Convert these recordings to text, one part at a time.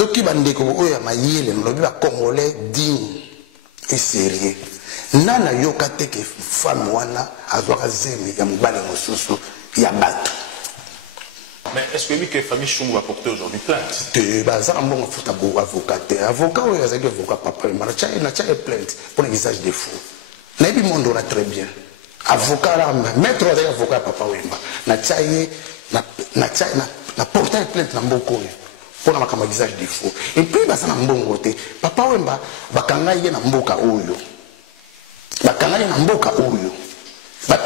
ceux qui bandeko oyo ya mayele mlobi ba congolais digne et sérieux nana yoka teke femme wana azwaka zemi ya mobali mosusu ya bato. Mais est-ce que la famille Chungu va porter aujourd'hui plainte? Ça a un bon avocat. Avocat, oui, il y a avocat papa. Il y a plainte pour un visage de fou. Nabi Mondo l'a très bien. Avocat, maître avocat papa Wemba. Na porté plainte na mboko pour un visage de fou. Et puis, ça a un bon côté. Papa Wemba, bakanga ye na mboka oyo. Bakanga ye na mboka oyo.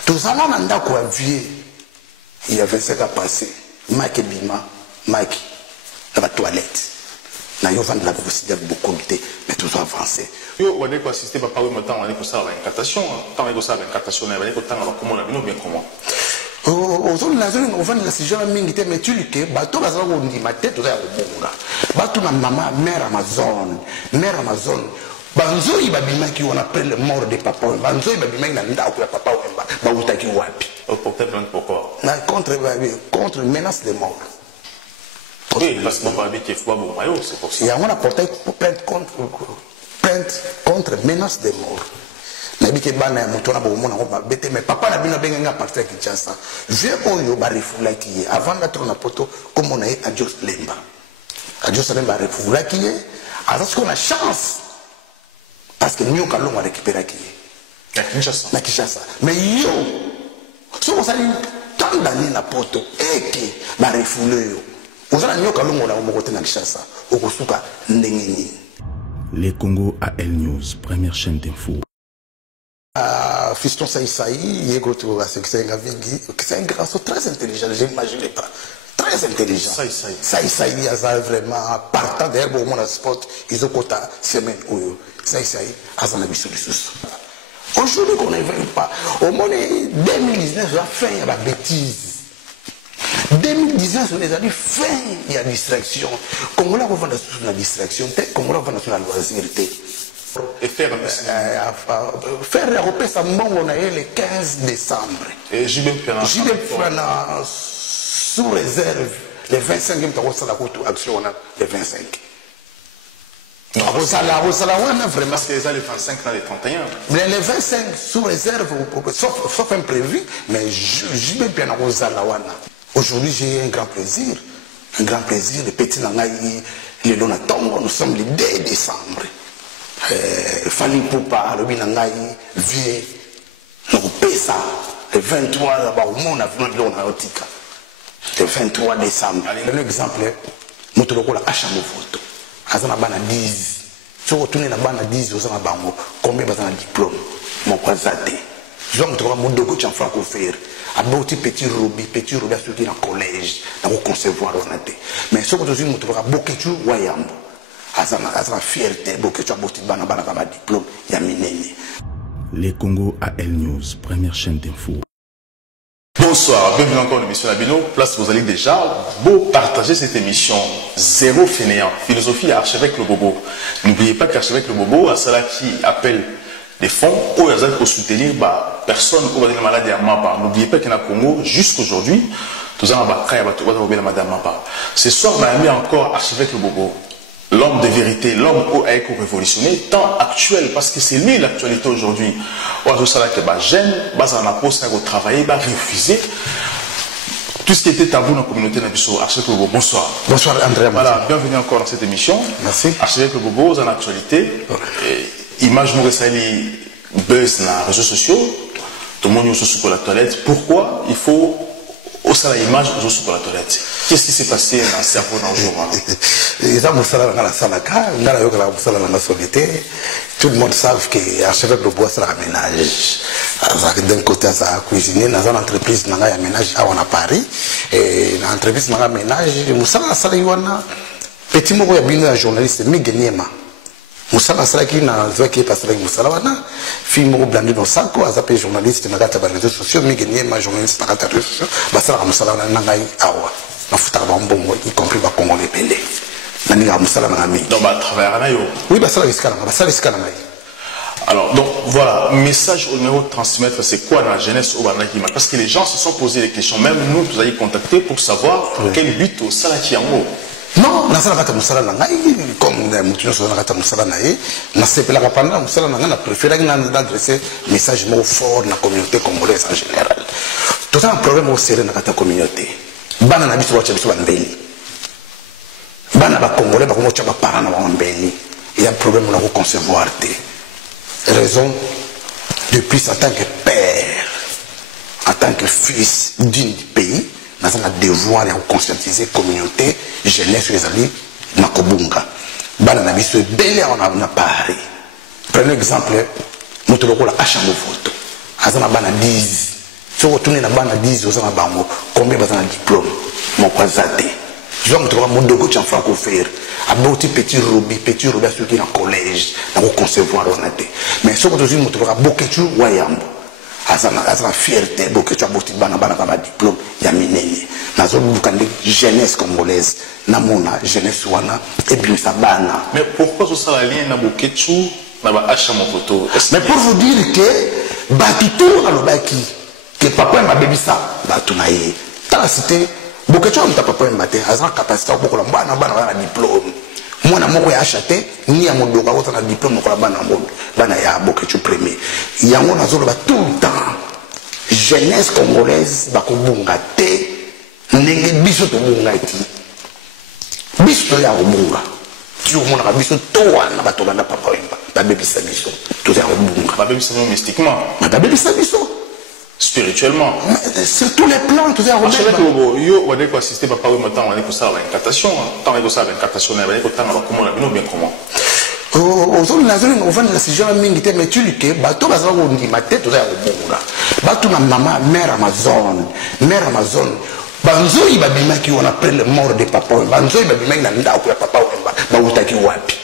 Tout ça, là, nanda quoi vieux. Il y avait ce qui a passé. Mike Bima, Mike, dans la toilette. Nous avons de la possibilité de beaucoup de mais tout avancé. Vous avez assisté à Papa Wemba, vous avez fait une incantation. Quand vous avez fait une incantation, vous avez fait bien comment? On va la situation mais tu dis que bateau va savoir on dit ma tête tout ça bateau na maman mère Amazon banzo ibabima qui on appelle le mort de papa banzo ibabima na ndako ya papa Wemba ba utaki wapi porter plainte pourquoi? Contre menace de mort. Oui, parce que papa habite foi bon maillot, c'est pour ça. Et on a porté plainte contre menace de mort. Nabike bana mutona bo mona ko bete mais papa na bino benga partir à Kinshasa. Je oyo ba refula ki avant d'être na poto comme on a à Jos Lemba. À Jos Lemba refula ki alors qu'on a chance parce que nous allons récupérer qui na Kinshasa. Mais yo si vous allez tant d'années na poto et qui ba refula yo. Vous allez nous allons na mokote na Kinshasa okosuka ndengeni. Les Congo AL News, première chaîne d'info. Fiston Saïsaï, c'est un garçon très intelligent, je n'imaginais pas. Très intelligent. Saïsaï, a vraiment partant derrière au monde sport, ils ont quota semaine où Saïsaï, a son habitude. Aujourd'hui, on ne veut pas. Au monde 2019, la fin, il y a la bêtise. 2019, on les a dit fin, il y a distraction. Comme on va dans la distraction, comme on va dans la loisir. Et faire repérer ça on a eu le 15 décembre. Et j'y vais sous réserve le 25 action le 25. Vraiment. Parce que les 25 dans les 31. Mais les 25 sous réserve, sauf imprévu, mais j'y vais bien aujourd'hui j'ai un grand plaisir. Un grand plaisir, le petit Nangaï, le Lonatongo, nous sommes le 2 décembre. Fali Poupa, le Binangaï, Vieux, nous payons ça. Le 23, au monde, le 23 décembre. Un exemple, nous avons la Hachamo photo. Azana bana 10. Si vous tournez la bana 10, vous avez combien de diplômes? Mon croisade. Je vais vous trouver mon dogo en franco-faire. Abouti petit Robi a sorti dans le collège, dans le concevoir. Mais ce que vous avez trouvé, Boketu Wayambo. Azana fierté, Boketu a bouti bana diplôme, Yamineni. Les Congo AL News, première chaîne d'info. Bonsoir, bienvenue encore à l'émission Labino. Place, vous allez déjà beau partager cette émission. Zéro fainéant, philosophie à Archevêque le Bobo. N'oubliez pas qu'Archevêque le Bobo, à cela qui appelle des fonds, où il y a pour soutenir personne qui va être malade à Mapa. N'oubliez pas qu'il y a Congo, jusqu'aujourd'hui, tout ça, ce soir, on a mis encore Archevêque le Bobo. L'homme de vérité, l'homme qui a été révolutionné, tant actuel, parce que c'est lui l'actualité aujourd'hui. On a jeune, on a posé à travailler, refuser. Tout ce qui était tabou dans la communauté Nabiso. Archevêque le Bobo, bonsoir. Bonsoir André. Voilà, bienvenue encore dans cette émission. Merci. Archevêque le Bobo, en actualité. Image nous resali buzz dans les réseaux sociaux. Tout le monde est sous la toilette. Pourquoi il faut aussi l'image sous la toilette? Qu'est-ce qui s'est passé dans le cerveau dans le jour? Tout le monde sait que l'archevêque de Bois sera aménage. D'un côté, ça a cuisiné dans une entreprise à ménage à Paris. Et dans l'entreprise à ménage, petit mot de journaliste, Miguel Niema. Moussala Salaki na Zwaki parce que Moussala wana film au blandi dans sako azape journaliste na kata ba réseaux sociaux migenie ma journaliste na kata réseaux sociaux basala Moussala na ngai awa na futa ba mbongo y compris ba congolais belé na ninga Moussala na mi donc à travers na yo oui basala iskana mai. Alors donc voilà, message au numéro de transmettre, c'est quoi dans la jeunesse au Banakima? Parce que les gens se sont posés des questions, même nous, vous avez contacté pour savoir quel but au Salaki Yango. Non, nasala kata musala na ngai comme mutu nyonso na kata musala na ye nasepelaka pendant musala na ngai na préféré d'adresser message mo fort na communauté congolaise en général. Tout un problème au sérieux na kata communauté. Bana na biso wacha biso bandeli. Bana ba congolais ba komocha ba parana ba mbeli. Il y a un problème na ko concevoir té. Raison depuis en tant que père, en tant que fils d'un pays, nous avons un devoir de conscientiser la communauté, jeunesse, les alliés, na Kobunga. Bana na biso belé on a paré. Prenez exemple, nous te le achat de photo. Azana bana 10. Si vous retournez na bana 10, vous avez bango combien vous avez un diplôme? Mon kwazate. Je vais me trouver mon dogo en franco faire. Aboti petit Robi à ceux qui sont en collège, dans le concevoir on a été. Mais ce que vous me trouver Bokechu Wayambo. Azana fierté, Bokechu aboti bana diplôme, Yamineni. Dans une jeunesse congolaise, Namona, jeunesse wana, et bien ça bana. Mais pourquoi ce sera lien na Bokechu, na ba acha mon photo? Mais pour vous dire que, Batito alobaki, que papa m'a baby ça, Batunaye. Dans la cité, Bokechu a papa mbate, azana capacité beaucoup la bana diplôme. Moi na moko ya acheté ni ya modoka ko na diplôme ko la bana ya Bokechu premier. Yango na zolo ba tout le temps. Jeunesse congolaise ba ko bunga te ndenge biso to bunga ti. Biso ya ko bunga. Tu o mona biso to wana ba to bana papa wemba. Ba bebisa biso. To ya ko bunga. Ba bebisa mystiquement. Ba bebisa biso. Spirituellement. Sur tous les plans, tout ça. Archevêque Lobo, yo, on va assister papa au matin, on va ça à l'incantation, tant on va ça à l'incantation, on va dire comment la vie, bien comment. Aux autres nations, on va la situation mingi mais tu dis que bateau va savoir on dit ma tête tout ça au bonga. Bateau na maman mère Amazon, banzo ibabima qui on appelle le mort de papa, banzo ibabima na nda ko papa ba utaki wapi.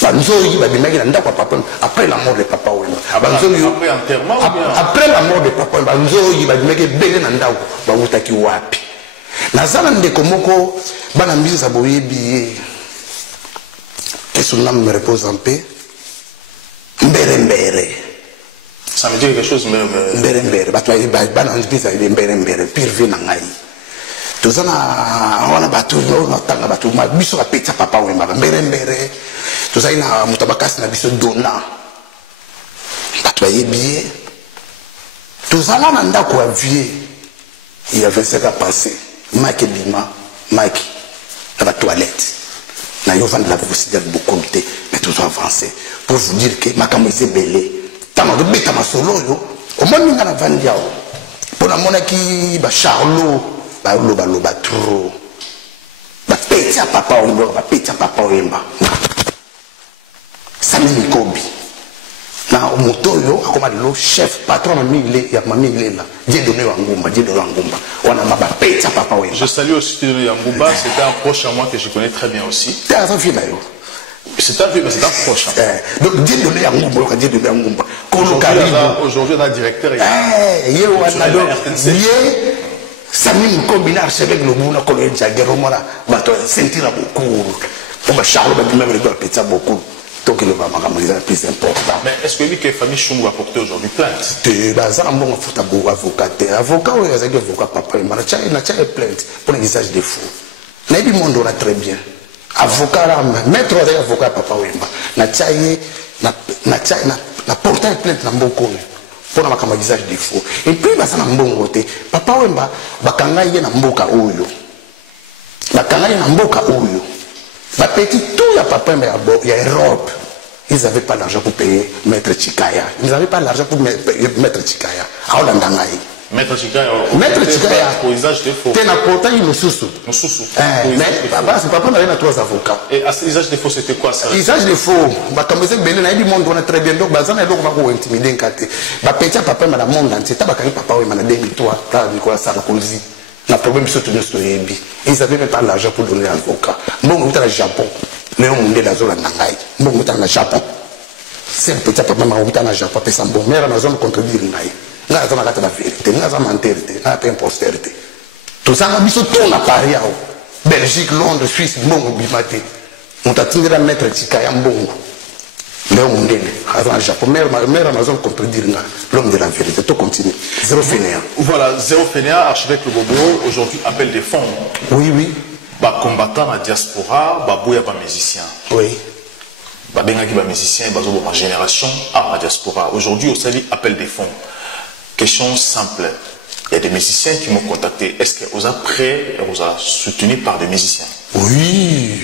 Banzo ibabima na nda ko papa après la mort de papa wemba. Après enterrement ou bien après la mort de papa banzo ibabima ke bele na nda ko ba utaki wapi. Nazala ndeko moko bana mbizi za boyebi que son âme me repose en paix. Mbere. Ça me dit quelque chose, Mbere. Bato bana mbizi za mbere. Pire vie na ngai. Tozana wana batu na tanga batu ma biso ka peta papa wemba mbere. Tozana na mutabakasi na biso dona. Bato yebi. Tozana na ndako ya vie. Il y avait ça à passer. Mike Bima, Mike dans la toilette. Na yo vendre la possibilité de beaucoup comité mais toujours avancé pour vous dire que ma camise belé tama de beta ma solo yo au moins ninga na vendre yao pour na mona ki ba charlo ba loba trop ba petia papa wemba Sami Mikobi na moto yo akoma le chef patron na mille ya mamile là Dieu donné Wangumba on a ma petia papa wemba. Je salue aussi Dieu donné Wangumba, c'était un proche à moi que je connais très bien aussi. C'est un fille là yo. C'est un vieux, mais c'est un proche. Donc Dieu donné Wangumba, Dieu donné Wangumba. Aujourd'hui on a directeur yé wana do yé Sami Mikobi na archevêque le mona collège Jagero mona bato sentir beaucoup. On va Charles ba même le petia beaucoup. Donc le plus important. Mais est-ce que lui que famille Chungu va porter aujourd'hui plainte? Tu vas un bon avocat. Avocat ou avocat papa, il m'a dit plainte pour un usage de fou. Mais du monde on a très bien. Avocat maître avocat papa wemba. Na porter plainte na mboko pour na usage de fou. Et puis bah ça na mbongo te. Papa wemba bakanga ye na mboka oyo. Bakanga ye na mboka oyo. Ma petite tout ya papa mais il y a Europe. Ils n'avaient pas l'argent pour payer Maître Chikaya. Ils n'avaient pas l'argent pour payer Maître Chikaya. Maître Chikaya. Pour usage de faux. T'es na portail nous sous. Mais papa n'avait pas trois avocats. Et à usage de faux c'était quoi ça? Usage de faux. Bah comme c'est belé na du monde on a très bien donc bazana donc va ko intimider nkate. Bah petit papa mais la monde entier tabakari papa we mana 2003 ta Nicolas Sarkozy. Le problème c'est que ils n'avaient même pas l'argent pour donner un avocat. Bon, on est au Japon. Mais on est dans la zone de Nangaï. Bon, on est au Japon. C'est un petit peu on est au Japon. C'est un bon. Mais la zone contredire Nangaï. On a la vérité. On a la mentalité. On a la postérité. Tout ça, on a mis tout à Paris. Belgique, Londres, Suisse, Bongo, Bimate. On a tiré la maître Chikaya Bongo. Mais on est au Japon. Mère Amazon contredire l'homme de la vérité. Tout continue. Zéro fainéant. Voilà, zéro fainéant, archevêque Le Bobo, aujourd'hui appelle des fonds. Oui. combattant la diaspora, boya ba musicien. Oui. Bengaki ba musicien, bazo ba génération à la diaspora. Aujourd'hui, au Sali appel des fonds. Question simple. Il y a des musiciens qui m'ont contacté. Est-ce que vous êtes prêts et vous êtes soutenus par des musiciens? Oui.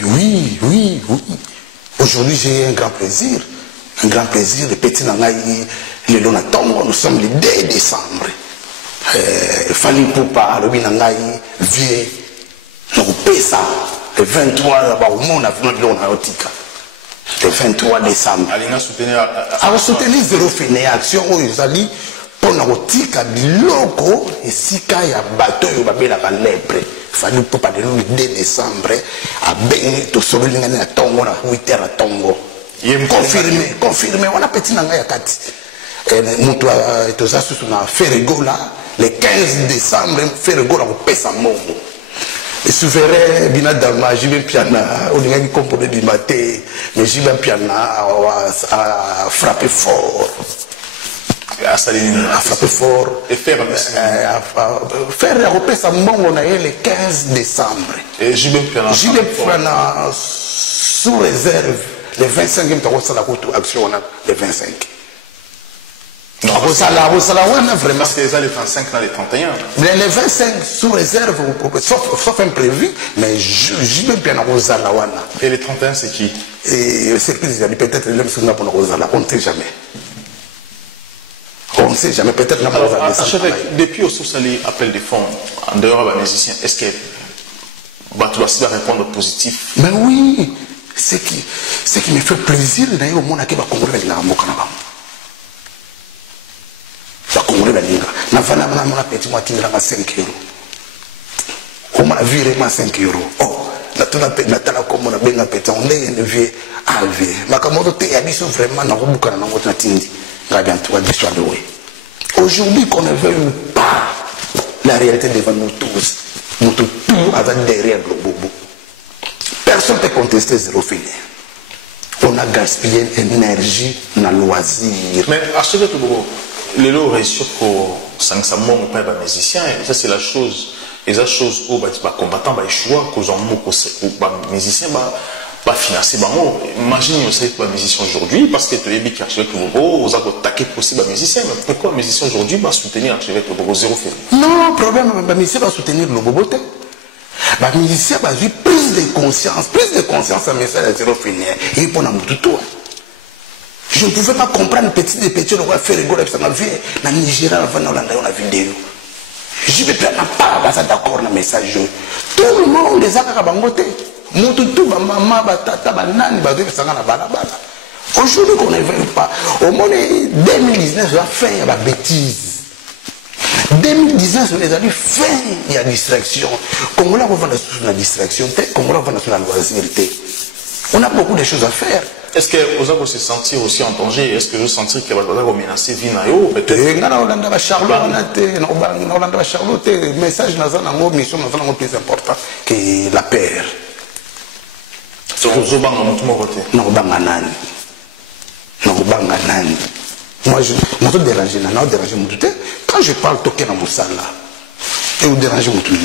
Aujourd'hui, j'ai un grand plaisir. Un grand plaisir. Le petit Nangaï, le Lonatongo, nous sommes le 2 décembre. Fali Poupa, le Binangaï, vieux, nous pesa. Le 23, on a vu le Lonaotika. Le 23 décembre. Allez, soutenir Zéro Fainéant action où ils allaient pour nous tika biloko et sika ya bateau yo babela ka lèpre. Fali Poupa le 2 décembre à ben to solo lingana na tongo na 8h à tongo. Confirmé, on a petit nanga ya kati. Mutu toza susu na Ferrego là le 15 décembre Ferrego la pesa mongo. Et souverain bina dama jibe piana on a composé du matin mais jibe piana a frappé fort. A frappé fort et faire repesa mongo na le 15 décembre. Et jibe piana sous réserve le 25e temps ça la action le 25. Non, vraiment. Parce que les 25 dans les 31. Mais les 25 sous réserve, sauf imprévu, mais j'y vais bien à Rosalawana. Et les 31, c'est qui? Et c'est peut-être l'homme sur pour Rosala, on ne sait jamais. On ne sait jamais, peut-être la depuis au Sousali appel des fonds, en dehors de la musicien, est-ce que tu vas répondre positif? Mais oui, ce qui me fait plaisir, d'ailleurs, au monde qui va comprendre la Mokanaba. Na vana mona petit moi tindra 5 €. Comment la vie vraiment 5 €. Oh, na tala comme na benga petit on est ne vie à vie. Makamoto te ya biso vraiment na robuka na ngoto na tindi. Ngabi antoine d'histoire de oui. Aujourd'hui qu'on ne veut pas la réalité devant nous tous. Nous tous avec derrière le bobo. Personne ne peut contester Zéro Fainéant. On a gaspillé énergie dans loisir. Mais archevêque le bobo. Les lots réussissent pour 500 mots, on pas musicien, ça c'est la chose. Et la chose où les combattants ont choix, qu'ils ont les musiciens va financer. Imaginez aussi les musiciens aujourd'hui, parce que tu es bien qu'Archevêque le Bobo, vous avez attaqué possible les musiciens. Mais pourquoi les musiciens aujourd'hui va soutenir Archevêque le Bobo? Zéro Fainéant. Non, problème, les musiciens vont soutenir le Bobo. Les musiciens vont avoir plus de conscience à message de Zéro Fainéant. Et pour nous tout. Je ne pouvais pas comprendre petit de petit, on va faire rigoler avec ça. Vie, dans le Nigeria, on a vidéo. Je ne vais pas d'accord dans le message. Tout le monde est à Kabangote. Nous, tout, maman, tata, banane, aujourd'hui, on ne veut pas. Au moment 2019, on a fait la bêtise. 2019, on a fait la distraction. Comme on a fait la distraction, comme on a fait la loisirité. On a beaucoup de choses à faire. Est-ce que vous allez se sentir aussi en danger? Est-ce que vous sentez que vous allez menacer Vinayo? Peut-être. Le message dans mission plus important que la paix. Moi, je ne dérange pas. Quand je parle, toqué dans mon salle, et vous dérangez mon tourné.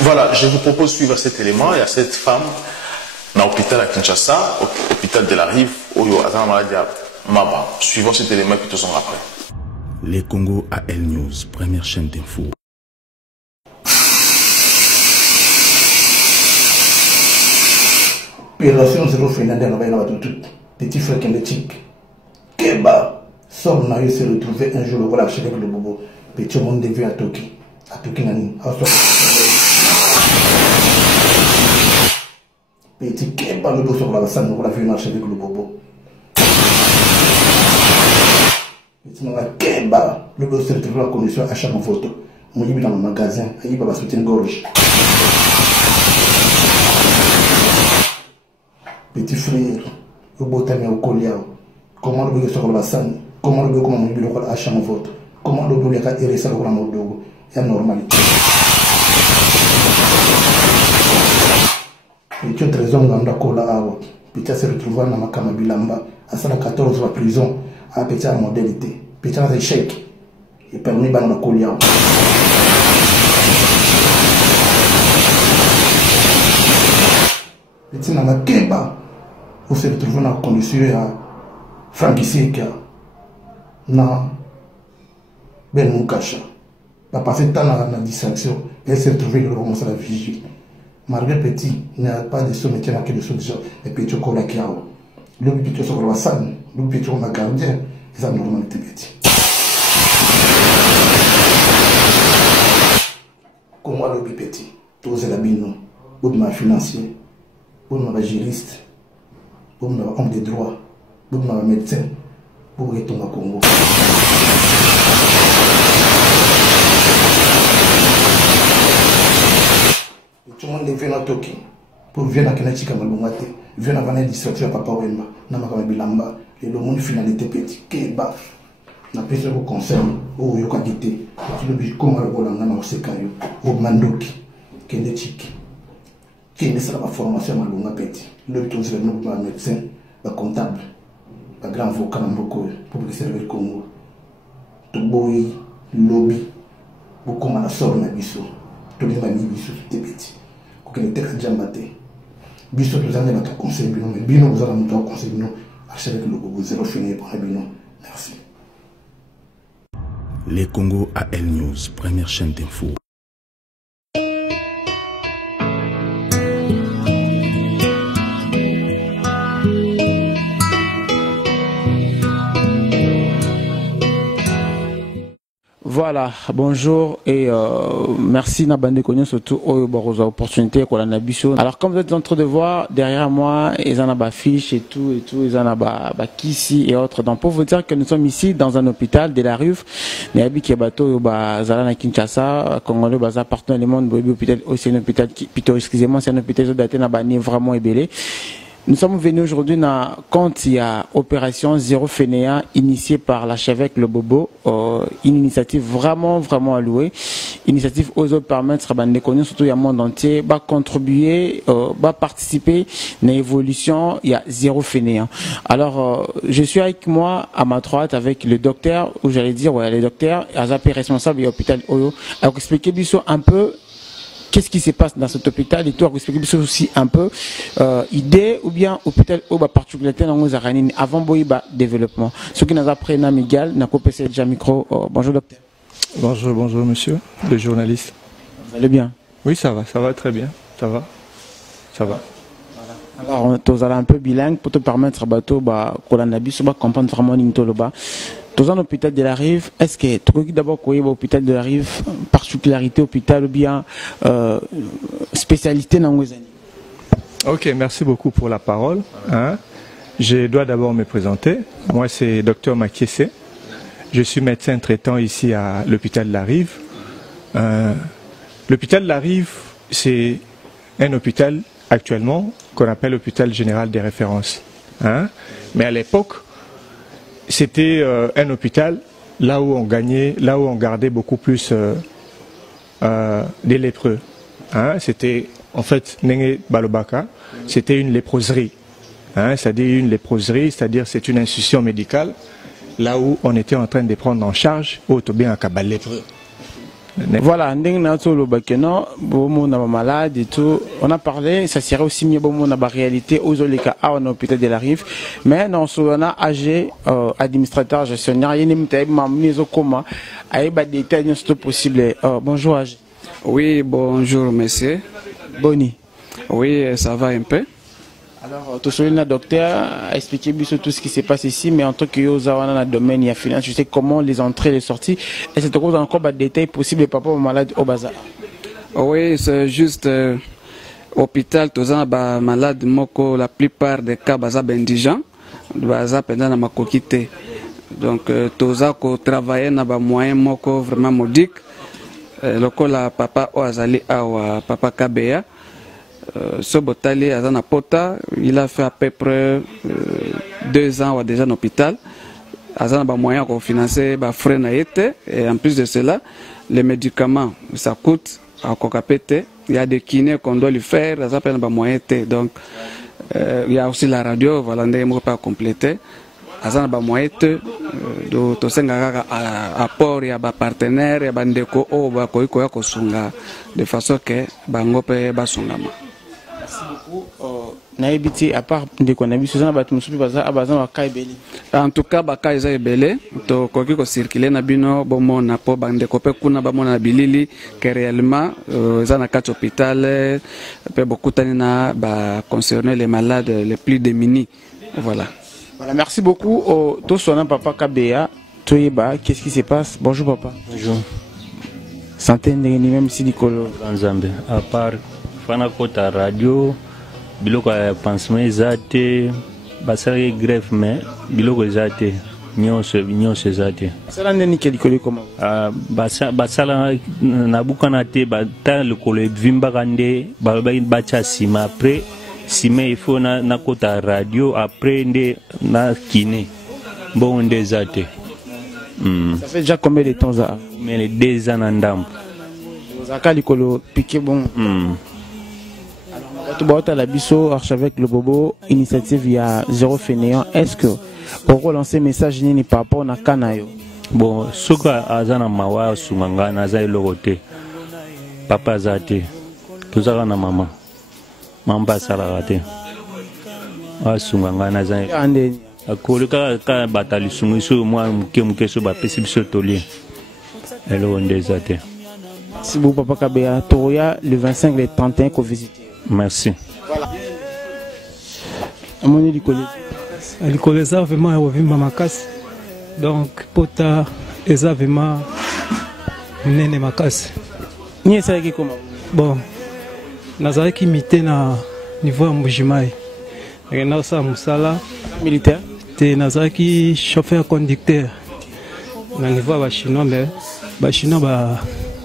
Voilà, je vous propose de suivre cet élément. Il y a cette femme dans l'hôpital à Kinshasa, hôpital de la Rive, Oyo, Azan Maladia, Maba. Suivons cet élément et puis tout après. Les Congo à El News, première chaîne d'info. Opération Zéro Fainéant, petit frère Kendetik. Keba, sort n'a eu se retrouver un jour le voilà avec le bobo. Petit monde devient à Toki. À Toki Nani. Petit Keba le bobo sur la salle, nous l'avons marché avec le bobo. Petit Keba le bobo se retrouve la condition à chaque photo. Mon yébi dans le magasin, il va soutenir gorge. Petit frère, le beau tamé au collier. Comment le bobo sur la salle? Comment le bobo comment mon yébi à chaque photo? Comment le bobo est resté sur la modo? C'est normalité. Petit trésor dans la cola awa. Petit se retrouve dans ma camabilamba. À 114 la prison. À petit à modalité. Petit à échec. Et permis dans la colia. petit na Keba vous se retrouvez dans la condition à Franck Seka na Ben Moukacha va passer temps dans la distraction et se retrouver le commencer la vigile malgré petit il n'y a pas de somme qui n'a que de choses déjà et puis tu connais qui a le petit sur la salle le petit sur ma gardien ça normalité petit comment le petit tous les abîmes pour ma financier pour ma juriste pour ma homme de droit pour ma médecin pour retourner au Congo. Tout le monde vient à Toki pour venir à Kenatika Malungate, vient à venir distraction à Papa Wemba, Namakama Bilamba, et le monde finalité petit, Keba, na pesa au conseil, au Yokadité, qui le but comme le Bolanda Mausekayo, au Mandoki, Kenechiki, qui est la formation à Malunga Petit, le but c'est le médecin, le comptable, le grand avocat Mboko, pour servir le Congo, Toboy, lobby, beaucoup de sort na biso, tous les manies biso, tout est petit. Que les terres jambate. Biso nous allons notre conseil bino, mais bino nous allons notre conseil bino. Archevêque le Bobo zéro fini pour bino. Merci. Les Congo à El News, première chaîne d'info. Voilà, bonjour et merci Nabande Konyo surtout aux opportunités qu'on a biso. Alors comme vous êtes en train de voir derrière moi, ils en ont ba fiche et tout, ils en ont ba kisi et autres. Donc pour vous dire que nous sommes ici dans un hôpital de la Rive, Nabi qui bateau ba Zalana Kinshasa, Congolais baza partout dans le monde, hôpital aussi un hôpital qui plutôt excusez-moi, c'est un hôpital daté na ba vraiment ébélé. Nous sommes venus aujourd'hui dans quand il y a opération Zéro Fainéant initiée par l'archevêque Le Bobo, une initiative vraiment allouée, initiative aux autres permettre à des connus surtout il y a le monde entier, va contribuer, va participer à l'évolution, il y a Zéro Fainéant. Alors je suis avec moi à ma droite avec le docteur, ou j'allais dire ouais le docteur, Azapé responsable de l'hôpital Oyo, alors expliquer un peu qu'est-ce qui se passe dans cet hôpital et toi expliquer aussi un peu idée ou bien hôpital ou particularité dans nos aranines avant boiba développement ce qui nous a pris na Miguel n'a coupé déjà micro bonjour docteur. Bonjour monsieur le journaliste. Vous allez bien? Oui ça va très bien, ça va. Voilà. Alors tu allons un peu bilingue pour te permettre bateau ba kolanabi so ba comprendre vraiment n'intoloba. Dans un hôpital de la Rive, est-ce que tu peux d'abord quoi hôpital de la Rive, particularité hôpital ou bien spécialité dans vos années? Ok, merci beaucoup pour la parole. Hein. Je dois d'abord me présenter. Moi c'est Dr Makiese. Je suis médecin traitant ici à l'hôpital de la Rive. L'hôpital de la Rive, c'est un hôpital actuellement qu'on appelle l'hôpital général des références. Hein. Mais à l'époque, c'était un hôpital là où on gardait beaucoup plus des lépreux. Hein, c'était en fait Nenge Balobaka, c'était une léproserie. Hein, c'est-à-dire c'est une institution médicale là où on était en train de prendre en charge au bien à lépreux. Voilà, malade et tout. On a parlé, ça serait aussi mieux pour la réalité aux Olika à un hôpital de la Rive. Mais non, on a âgé administrateur gestionnaire, il y a une coma, il y a des détails possible. Bonjour âgé. Oui, bonjour monsieur. Boni. Oui, ça va un peu. Alors, tout le docteur a expliqué tout ce qui se passe ici, mais en tant que dans le domaine de finance, je sais comment les entrées et les sorties. Et c'est encore des détails possibles par rapport aux malades au bazar. Oui, c'est juste hôpital, tous les malades, la plupart des cas, sont indigents, bazar pendant ma coquille. Donc, tous les travaillent dans des moyens vraiment modiques. Le papa Oazali ou papa Kabea. Sobotali Azana Pota, il a fait à peu près 2 ans déjà en hôpital. Azana ba moyen pour financer ba frais na été et en plus de cela, les médicaments ça coûte à Kokapete. Il y a des kinés qu'on doit lui faire, ça s'appelle ba moyen été. Donc il y a aussi la radio, voilà, on ne pas compléter. Azana ba moyen été do to senga apport ya ba partenaire ya bandeko o ba koiko ya kosunga de façon que bango pe ba sungama. Merci beaucoup. naibiti à part de konabiso na batu musubi baza abaza wa kaibeli. En tout cas baka eza ebele to koki ko circuler na bino bomona po bande kopé kuna bamona bilili que réellement eza na kati hôpital pe bokutani na ba concerner les malades les plus démunis. Voilà. Voilà, merci beaucoup au Tosona papa Kabea. Toyeba, qu'est-ce qui se passe? Bonjour papa. Bonjour. Santé ni même si Nicolo. Nzambe. À part fana kota radio, biloko ya pansement ezate, basari greffe mais biloko ezate. Nyonso ezate. Sala ndeni ke Nicolo comment? Basala na bukana te bata lokolo vimba kande ba cha sima après sima il faut na kota radio après nde na kiné. Bon nde ezate. Ça fait déjà combien de temps ça? Mais les 2 ans en dame. Vous avez Nicolo piqué bon. Alors, tu as la biso archevêque le bobo initiative il y a 0 fainéant. Est-ce que pour relancer message ni par rapport à Kanayo? Bon, ce que azana mawa sumanga naza elorote. Papa zate. Tout ça na maman. Mamba salarate. Sumanga naza. Akoleka ka batali sungiso moi muke so ba pesi biso toli. Elo ndezate. Si vous papa Kabea Toria le 25 le 31 ko visiter. Merci. Voilà. Amoni Nicolo. Nicolo ça vraiment ovimba makasi. Donc pota eza vraiment nene makasi. Ni esa ki comment? Bon. Nazari ki mité na niveau ya Mbujimai. Rena sa musala militaire. Te nazaki chauffeur conducteur na niveau ba chinois mais ba chinois ba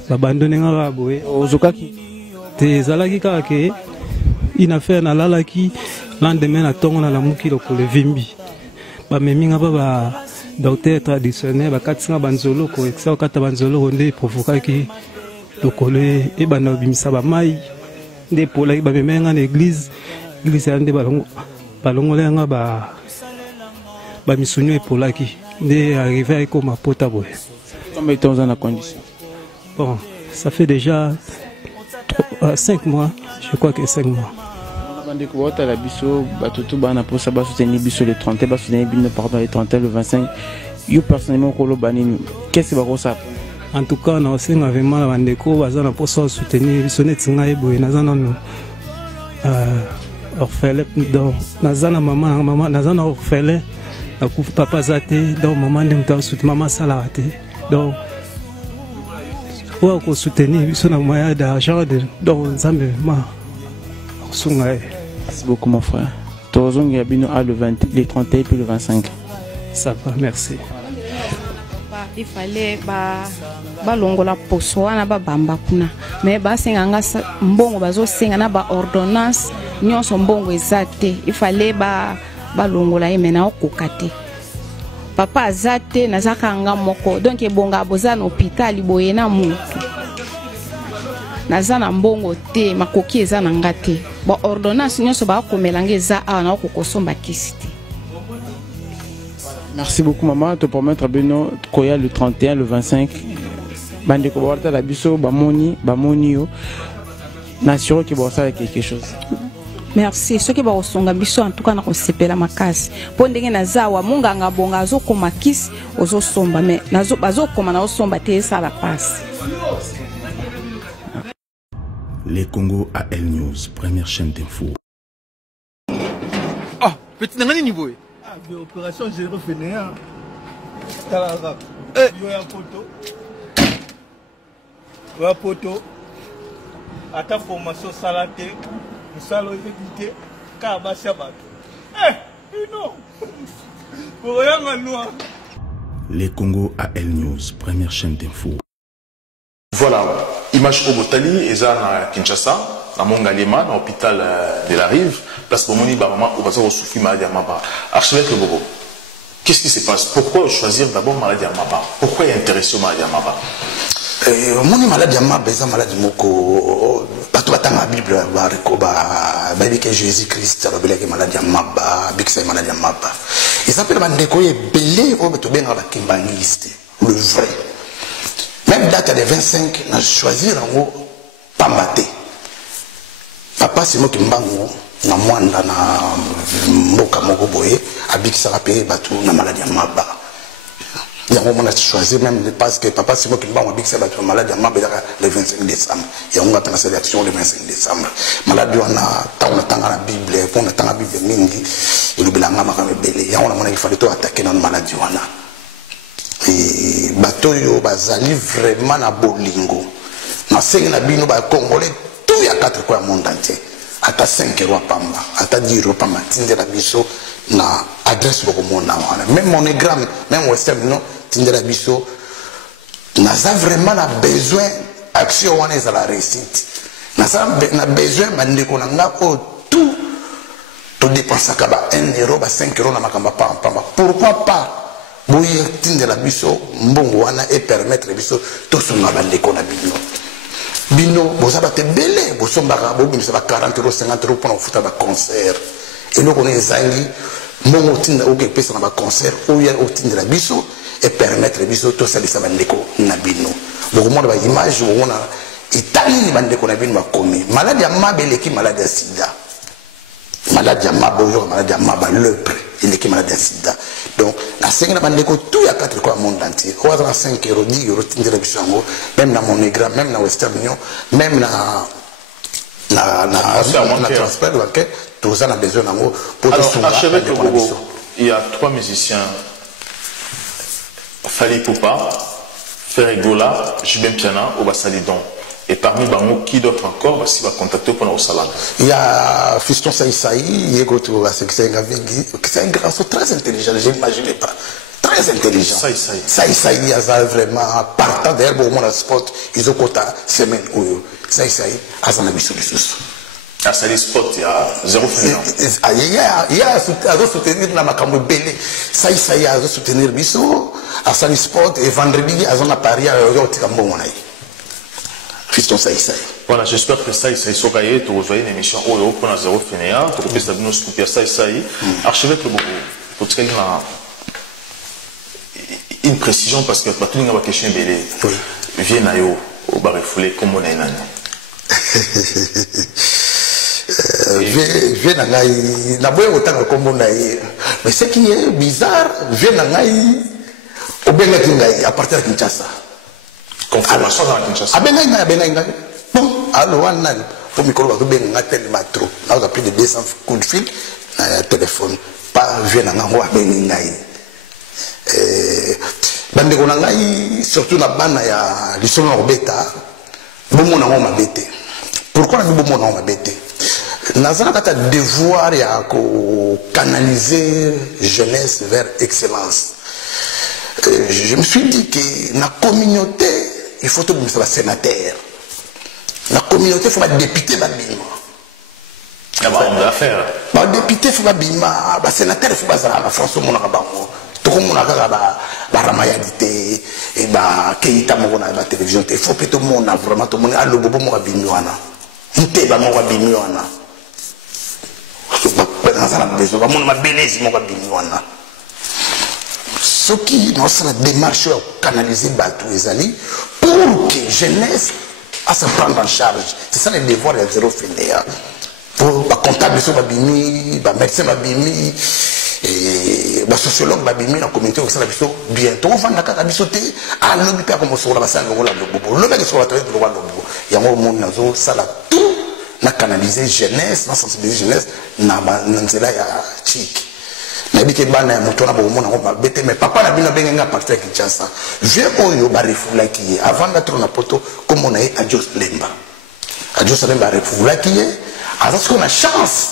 abandonné nga boye ozokaki te zalaki kaka ke ina faire na lalaki lendemain na tongo na lamuki lokolo vimbi ba meminga ba docteur traditionnel ba katinga banzolo ko exa kata banzolo nde provokaki lokolo e bana bimisa ba mai nde pola ba memenga na église ande balongolenga ba misunyo epolaki nde arrivé à comme pota boye. Combien de temps dans la condition? Bon, ça fait déjà 5 mois, je crois que 5 mois. Le 30, pardon, le 30, le 25. Yo personnellement, qu'est-ce que vous avez? En tout cas, nous avons vraiment la bandeko, bazana pour soutenir, sonner tsinga eboye, nazana no orphelin, donc nazana maman, nazana orphelin. La coupe papa zate donc maman de m'ta soutenir maman salate donc ou ko soutenir biso na moyen d'argent de donc nzambe ma sunga. Merci beaucoup mon frère. Tozong yabino a le 31 puis le 25. Ça va, merci. Il fallait balongola poso wana babamba kuna mais basenganga mbongo bazosenga na ba ordonnance nyonso mbongo ezate il fallait balongola emena okokate papa azate nazakanga moko donc ebonga boza na hôpital boye na mutu nazana mbongo te makoki eza na ngate ba ordonnance nyonso ba komelanga eza awa na okokosomba kisite. Merci beaucoup maman te promettre bino koya le 31 le 25 bande ko borta la biso bamoni yo nasuro ki bosa quelque chose. Merci. Ce qui va au songa biso en tout cas na kosepela makasi. Po ndenge nazawa munganga bonga azokoma kisi ozosomba mais nazo bazokoma na osomba te ça la passe. Les Congo AL News, première chaîne d'info. Ah, petit nangani niveau. Ah, opération zéro fainéant. Talala. Yo ya photo. Wa photo. Ata formation salate. Musalo efekite ka basi abato. Non. Oyanga noir. Les Congo AL News, première chaîne d'info. Voilà, image Obotali, Eza na Kinshasa, na Mongalema, dans l'hôpital de la Rive, place Bomoni, maman, au passage au souffle maladie à Maba. Archevêque le Bobo, qu'est-ce qui se passe? Pourquoi choisir d'abord maladie à Maba? Pourquoi y intéresser au maladie à Maba? Moni maladie à Maba, eza maladie moko, bato batanga Bible, babi que Jésus-Christ, babele que maladie à Maba, bikisa maladie à Maba. Il s'appelle Bandeko belé, au beto benga bakimbangiste, le vrai. Même date de 25, on a choisi en haut Pambaté. papa Simon Kimbango na mwanda na mboka moko boye abikisaka pe bato na maladie ya maba. Yango on a choisi même parce que papa Simon Kimbango abikisa bato na maladie ya maba le 25 décembre. Yango apena cette action le 25 décembre. Maladie wana taona tanga na Bible, pona tanga Bible mingi ilobelanga makame bele. Yango na mona il fallait to attaquer na maladie wana. Et bato yo bazali vraiment na bolingo. Na sengi na bino ba congolais tout ya 4 coins monde entier. Ata 5 euros pamba, ata 10 euros pamba, tindela biso na adresse boko mona wana. Même monogramme, même western non, tindela biso naza vraiment na besoin action wana za la réussite. Naza na besoin bandeko na nga ko tout to dépenser ka ba 1 euro ba 5 euros na makamba pamba. Pourquoi pas boye tindela biso mbongo wana et permettre biso to songa bandeko na bino. Bino, vous avez belé, vous avez 40 euros, 50 euros pour faire un concert. Et nous, on est zangi, mon outil n'a aucun pèse dans un concert, où il y a outil de la biso, et permettre les biso, tout ça, les sabandeko, nabino. Beaucoup de gens image où on a Italie, bandeko nabino, commis. Maladie à mabel qui maladie à sida. Maladie à maboyo, maladie à mabal, lepre, il est qui maladie à sida. Donc, la 5 bandeko, tout il y a 4 quoi au monde entier. On a 5 euros, 10 euros, même dans mon égram, même dans Western Union, même dans transfert bancaire, tout ça, on a besoin d'amour pour alors, archevêque Bobo, il y a 3 musiciens. Fali Poupa, Ferregola, Jubin Piana, Obasalidon. Et parmi Bango, qui d'autre encore si va contacter pour le salon? Il y a Fiston Saïsaï, c'est un garçon très intelligent, je n'imaginais pas. Très intelligent. Saïsaï, il y a vraiment partant d'ailleurs, au monde sport, ils ont quota semaine où Saïsaï, à son avis sur les sous. À Sali Sport, il y a 0 finance. Il y a à soutenir la Macambo Belé. Saïsaï, à soutenir Bissot, à Sali Sport, et vendredi, à son appareil, à Yotikambo. Fiston Saïsaï. Voilà, j'espère que Saïsaï Sokaye, tu rejoins une émission au Euro pour la 0 Fénéa, tu repères Sabino Scoupia Saïsaï, archevêque le Bobo. Pour te une précision parce que pas tout le monde a question belé. Viens à yo au bar refoulé comme on est nani. Viens à ngai, na boye autant comme on est. Mais ce qui est bizarre, viens à ngai au benga kingai à partir de Kinshasa. Confirmation dans Kinshasa. A benga. Bon, alors on a pour micro va benga tellement trop. Là on a plus de 200 coups de fil na téléphone. Pas viens à ngai à benga. Bandeko na ngai surtout na bana ya lisolo na robeta bomo na ngoma bete. Pourquoi na bomo na ngoma bete? Nazana kata devoir ya ko canaliser jeunesse vers excellence. Je me suis dit que na communauté il faut tout le sénateur. La communauté il faut pas député babima. On va faire. Ba député faut pas bima, ba sénateur faut pas ça la France mon na bango. Tout le monde a la ramayalité et bah Keita mon la télévision. Il faut que tout le monde a vraiment tout le monde a le bobo mon bimiwana. Mute ba mon bimiwana. Dans ça la besoin ba mon ma belezi mon bimiwana. Ce qui dans la démarche canaliser Batou et Zali pour que jeunesse à se prendre en charge. C'est ça le devoir de zéro Fénéa. Pour ba comptable sur babimi, ba médecin babimi. Et les sociologues babimi la communauté au sein de biso bientôt on va na kaka biso te a lobi pa comme sur la basanga ngola lobo lobi sur la toilette lobo lobo ya ngo mon nazo sala tout na canaliser jeunesse na sensibiliser jeunesse na nzela ya chiki na bike bana ya mutona bo mona ngo bete mais papa na bino benga partir Kinshasa vieux oyo ba refula ki avant d'être na poto comme on a à Jos Lemba refula ki alors qu'on a chance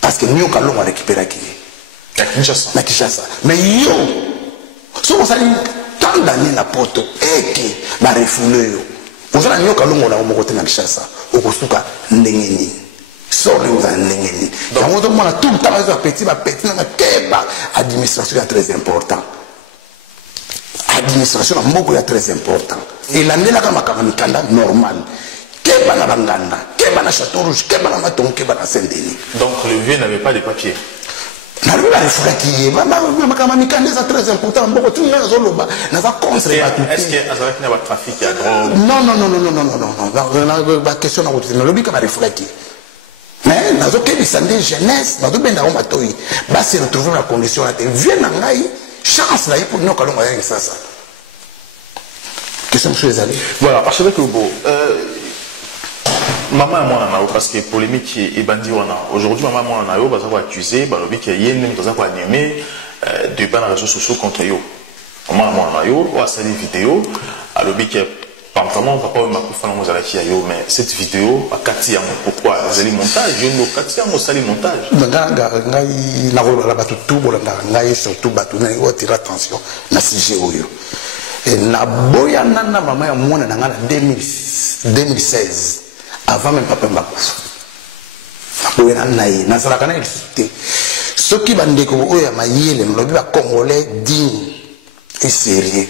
parce que nous allons récupérer qui na Kinshasa. Mais yo, si vous allez tant d'années na poto, et que ba refoulé yo, vous allez nous allons na côté na Kinshasa, au kosuka ndengeni. Sorry vous allez ndengeni. Donc on demande tout le temps petit na keba administration est très important. Administration moko est très important. Et l'année là comme kanda normal. Keba na banganda, keba na Château Rouge, keba na Maton, keba na Saint-Denis. Donc le vieux n'avait pas de papiers. Na nalobi barefulaki ye makambo mikanda eza très important mboko tu nga nazoloba naza contre bato est-ce que azalaki na batrafic ya drogue non baquestion na kotu nalobi ka barefulaki mais nazokebisa nde jeunesse nazobendako matoi basi retrouve na condition na te vie na ngai chance na ye pour nyoka longo ya kisasa question mosusu ezali voilà archevêque Lobo maman et moi parce que polémique et bandit aujourd'hui maman et moi on va accuser balobi que yé même dans un animé de ban réseaux sociaux contre yo maman et moi on a cette vidéo alobi que apparemment papa m'a fait nous à yo mais cette vidéo a katia pourquoi les montage yo no katia mo sali montage ngai na rola la batu tout bolanda ngai surtout batu na yo tira attention na sujet oyo et na boya nana maman ya mwana na ngana 2016 avant même papa mbakufa boya nana ye na sala kana ilité soki bandeko oyo mayele mlobi ba congolais digne et sérieux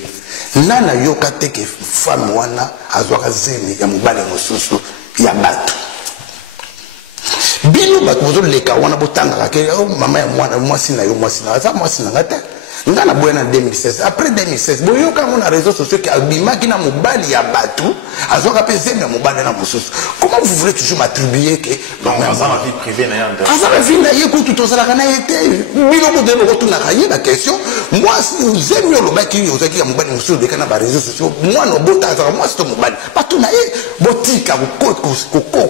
nana yoka teke femme wana azwaka zemi ya mobali mosusu ya bato bino bato bozoleka wana botangaka ke mama ya mwana mwasi na yo mwasi na aza mwasi na ngate nga na boya na 2016 après 2016 boyoka ngo na réseaux sociaux ki abimaki na mobali ya bato azwaka pe zemi ya mobali na mosusu comment vous voulez toujours m'attribuer que mama aza na vie privée na yanda aza na vie na ye kutu tozalaka na ye te bino bodelo kotunaka ye na question mwasi zemi olobaki ozwaki ya mobali mosusu beka na ba réseaux sociaux mwana obota azaka mwasi to mobali bato na ye botika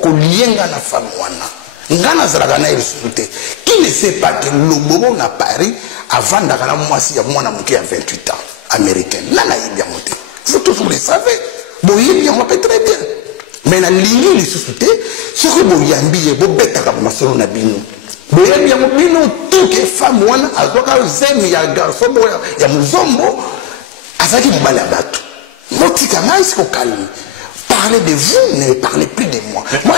kolienga na femme wana nga nazalaka na ye lisusu te qui ne sait pas que Lobobo na Paris avandaka na mwasi ya mwana moke ya 28 ans américaine nana yebi yango te vous tous vous le savez boyebi yango pe très bien mais na lingi lisusu te soki boyambi ye bobetaka masolo na bino boyebi yango bino tuke femme wana azwaka zemi ya garçon boya ya muzombo azalaki mobali ya bato motika ngai siko calme. Parlez de vous, ne parlez plus de moi. Mais moi,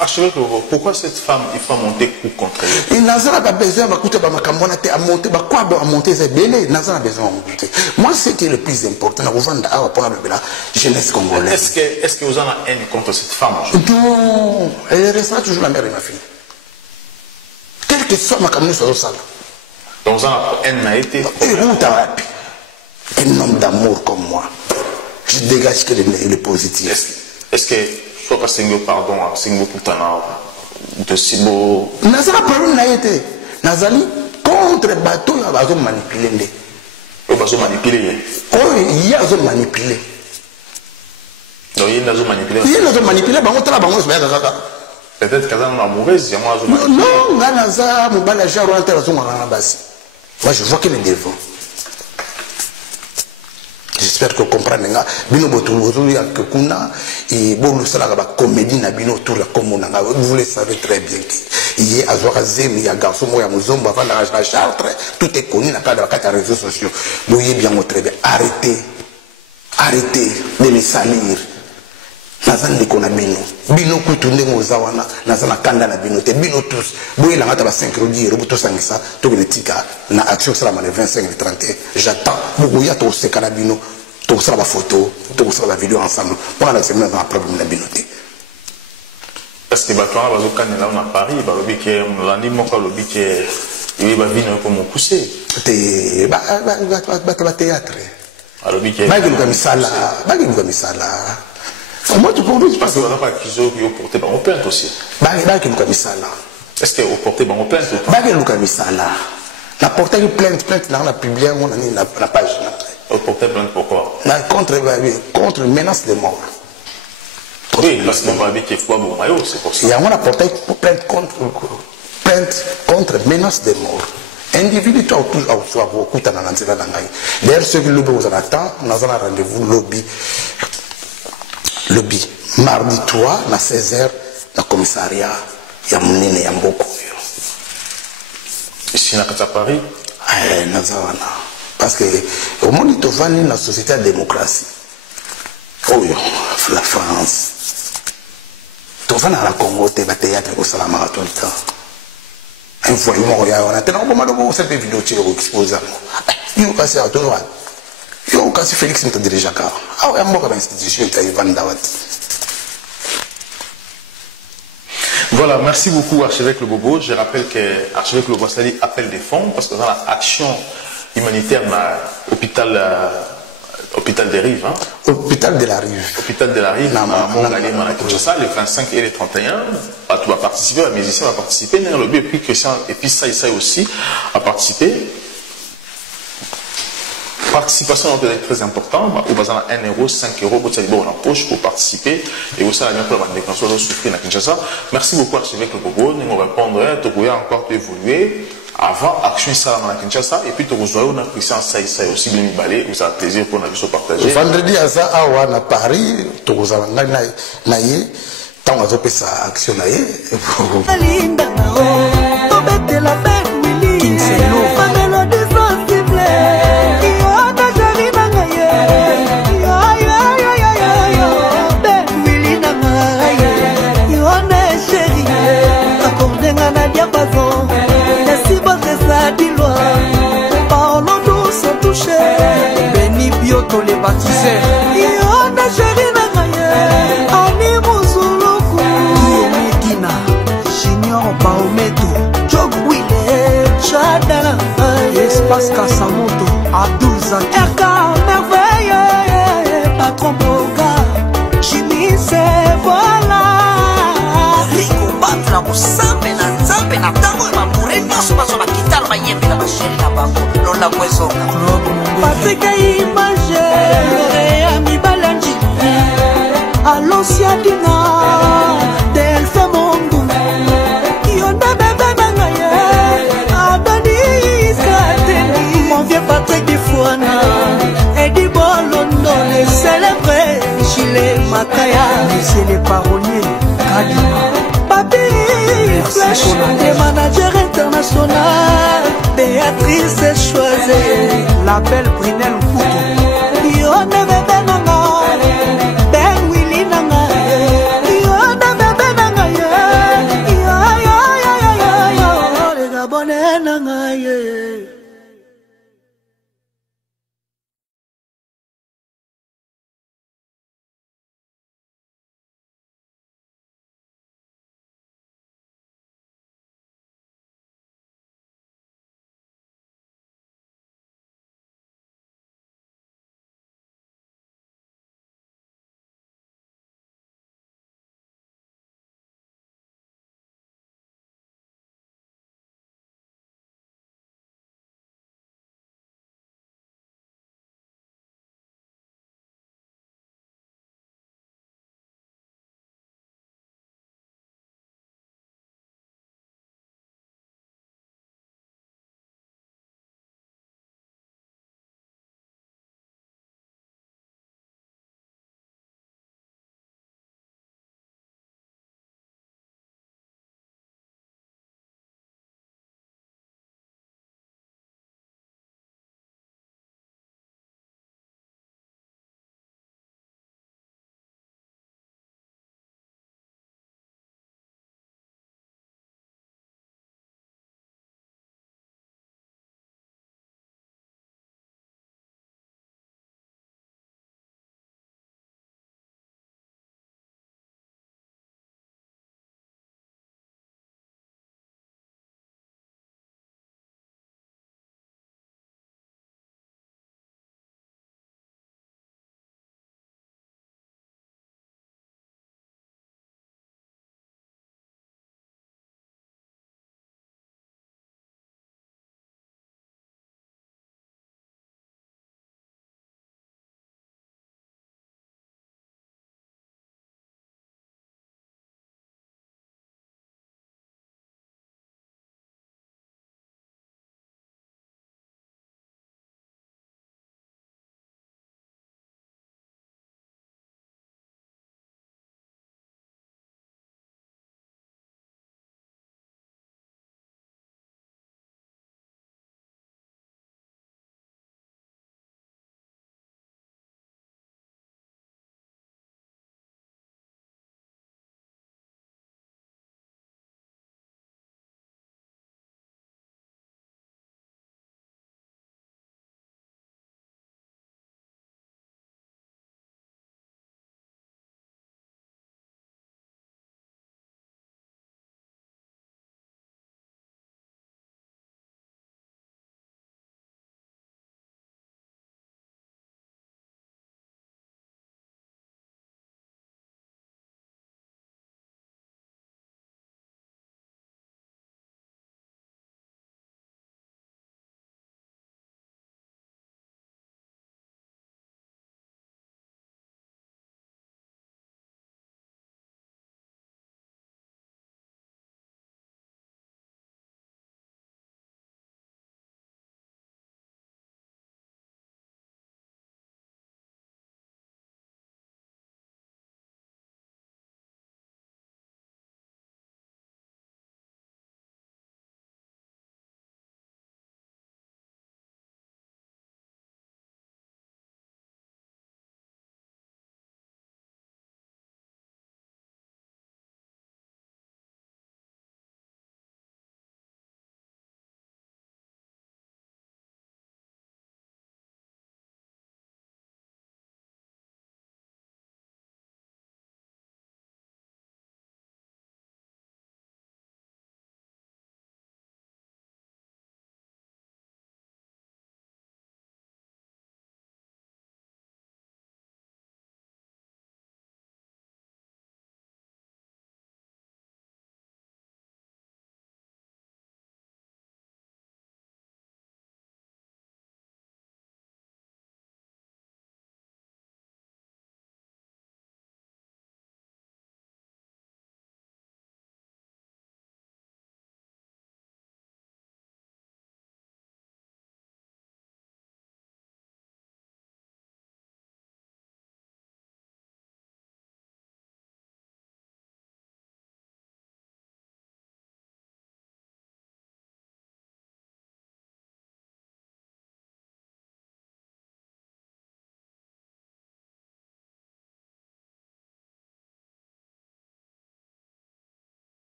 archevêque, pourquoi cette femme, il faut monter coup contre elle? Il n'a pas besoin de monter ses bélés. Il n'a pas besoin de monter. Moi, ce qui est le plus important, c'est jeunesse congolaise. Est-ce que vous en avez haine contre cette femme? Non, elle restera toujours la mère de ma fille. Quel que soit ma communauté sur le sol. Donc, vous en avez haine n'a été. Un homme d'amour comme moi. Je dégage que le positif. Est-ce que soit pas Sengo pardon, Sengo Putana de Sibo. Nazala problème n'a été. Nazali contre bateau ya bazo manipuler ndé. O bazo manipuler. Oh, il y a bazo manipuler. Non, il y a bazo manipuler. Il y a bazo manipuler, bango tala bango soya kaka. Peut-être que ça n'a mauvaise, il y a moi bazo manipuler. Non, nganaza mobala jaro antela bazo ngana basi. Moi je vois qu'il est devant. J'espère que vous comprenez. Bino botouzou ya kuna et bon sala ba comédie na bino autour la commune. Vous le savez très bien que il y a azwaka zemi ya garçon moya muzomba avant la Chartres, tout est connu dans cadre de réseaux sociaux. Voyez bien très bien. Arrêtez de me salir. Nazan de kona bino kutunde ngozawana nazana kanda na bino te bino tous boye la ngata ba 5 rodi robuto sangisa to benetika na action sala ma le 25 le 31 j'attends beaucoup ya to sekana bino to sala ba photo to sala ba vidéo ensemble pour la semaine dans problème na bino te parce que batwana bazo kanela on a Paris ba lobi ke mulandi moko lobi ke il va venir pour me pousser te ba théâtre alobi ke ba giluka misala moi, tu comprends parce que vous n'avez pas accusé que vous portez en plainte aussi. Est-ce que vous portez en plainte? La portée plainte, on a publié la page. Vous portez plainte pourquoi? Contre menace de mort. Oui, parce qu'on va dire qu'il faut bon maillot, c'est pour ça. Et on a porté plainte contre menace de mort. Individu, tu as toujours beaucoup de temps. D'ailleurs, ceux qui vous en attendent, on a un rendez-vous lobby mardi 3 na 16h na commissariat ya munene ya Mboko ici na Paris nazawana parce que au monde tovani na société de démocratie oyo la France tovana la Congo te ba théâtre ko sala marathon ta un voyement ya on a tellement bon cette vidéo tu expose yo kasi à ton droit yo kasi Félix mta dirija ka ah ya mboka ba institution ta Ivan Dawat Voilà, merci beaucoup Archevêque Le Bobo. Je rappelle que Archevêque Le Bobo appelle des fonds parce que dans l'action humanitaire dans l'hôpital des Rives. Hein. Hôpital de la Rive. Hôpital de la Rive, le 25 et le 31. Tu vas participer, les musiciens vont participer. Le but, et puis Christian, et puis ça aussi à participer. Participation est très important. Au bas 1 euro, 5 euros, vous avez bon en poche pour participer. Et vous savez bien pour la déclaration de souffrir à Kinshasa. Merci beaucoup Archevêque Le Bobo. Nous répondre, tu pourrais encore évoluer avant Action Salam à Kinshasa. Et puis tu rejoins on a Christian Saïsa aussi bien balé. Vous avez plaisir pour nous partager. Vendredi à ça, à Paris, tu rejoins naïe. Tant on a fait ça action naïe. Béni Bioto les baptisés. Yona Sherina Maye, Ani Muzuluku, Mikina, Junior Baometo, Jogwile, Chada, Espace Kasamoto, Abdul Zaki, Erka Merveille, Patron Boga, Jimmy Sevola, Rico Batra, Mosambe, Nazambe, Natango, Mamure, Nosso, Makitaro, Mayembe, la Bacheri, la Bango, Lola Wezo, Patrick Image, Ami Balanji, Alosia Dina, Delpha Mondu, Yonda Bebe Nangaye, Adani Skateni, mon vieux Patrick Difouana, Eddie Bolondo, les célébrés, Chile Makaya, c'est les paroliers, Kadima, Papi, Flash, les managers internationaux, Béatrice Choisé, la belle Brunel Couto, Yonda Bebe Nangaye, Ben Willy Nangaye, Yonda Bebe Nangaye, les Gabonais Nangaye.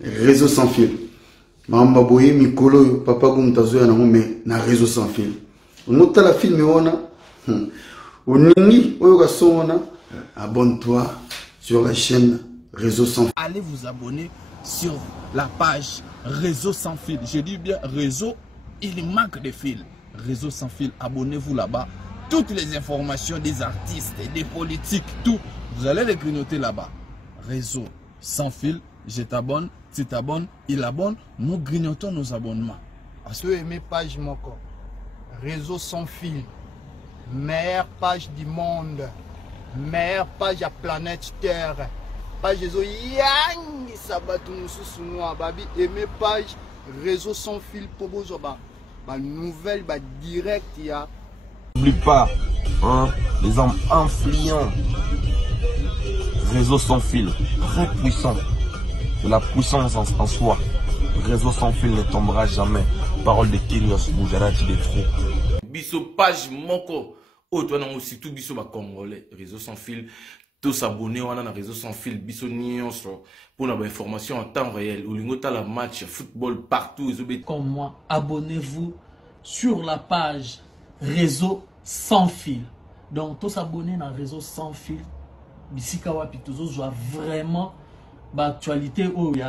Réseau sans fil. Mamba boye mikolo papa gumtazo ya mais na réseau sans fil. Nota la film ona. Oningi oyo kasona. Abonne-toi sur la chaîne Réseau sans fil. Allez vous abonner sur la page Réseau sans fil. Je dis bien réseau, il manque de fil. Réseau sans fil, abonnez-vous là-bas. Toutes les informations des artistes, des politiques, tout, vous allez les grignoter là-bas. Réseau sans fil, je t'abonne, tu t'abonnes, il abonne, nous grignotons nos abonnements. Ceux aimés page Moko, Réseau sans fil, meilleure page du monde, meilleure page à planète Terre, page Réseau Yang, Sabatou Moussou Babi, aimé page Réseau sans fil pour vos nouvelle, direct, il y a. N'oublie pas, hein, les hommes influents. Réseau sans fil, très puissant. De la puissance en soi. Réseau sans fil ne tombera jamais. Parole de Kyrios Boujarati des trous. Biso page Moko. Autre aussi tout biso congolais. Réseau sans fil. Tous s'abonner on a un réseau sans fil. Biso nyonso pour avoir information en temps réel. Ou l'ingota la match football partout. Comme moi, abonnez-vous sur la page Réseau sans fil. Donc tous s'abonner dans Réseau sans fil. Bisika wapi toujours joue vraiment l'actualité où il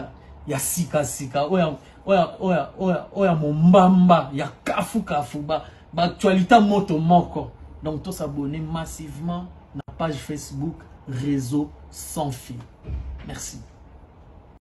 y a sika oya mombamba ya kafu ba actualité moto moko. Donc tous s'abonner massivement dans la page Facebook Réseau sans fil. Merci.